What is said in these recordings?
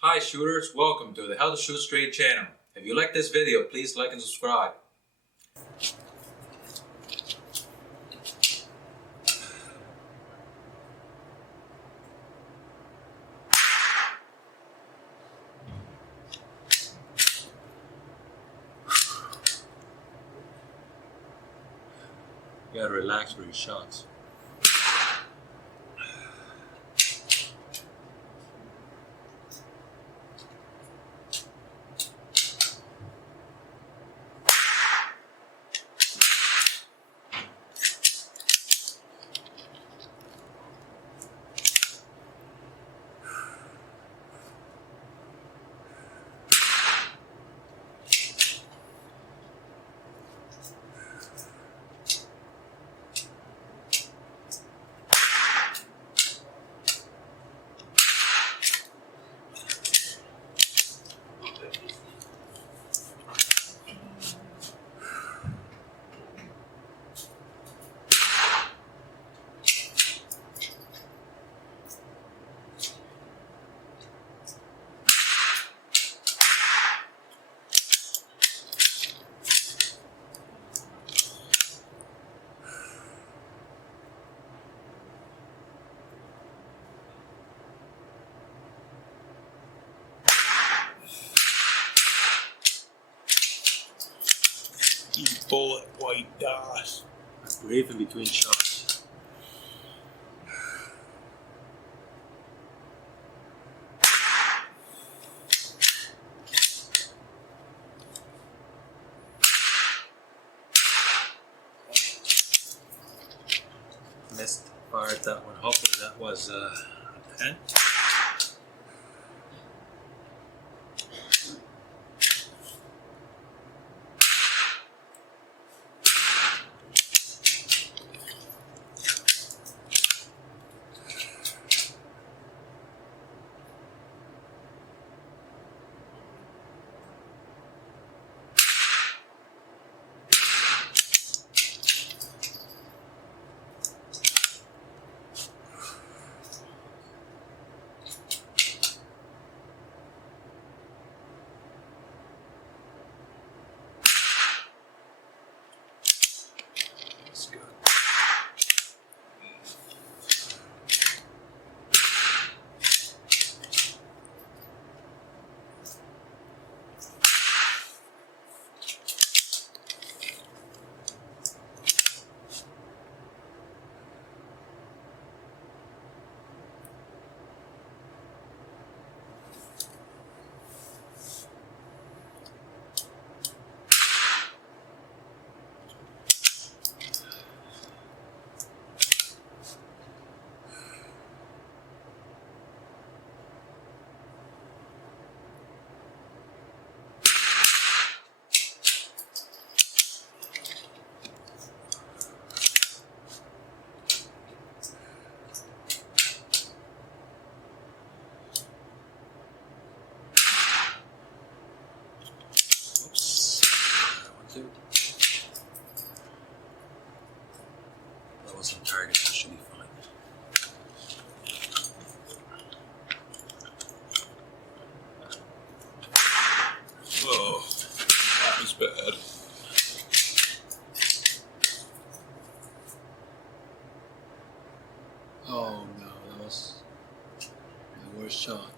Hi shooters, welcome to the How to Shoot Straight channel. If you like this video, please like and subscribe. You gotta relax for your shots. You bullet white dot. Breathe in between shots. Missed, fired that one. Hopefully that was a 10. That's good. That was on target, that should be fine. Oh, that was bad. Oh no, that was my worst shot.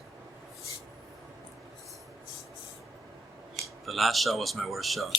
The last shot was my worst shot.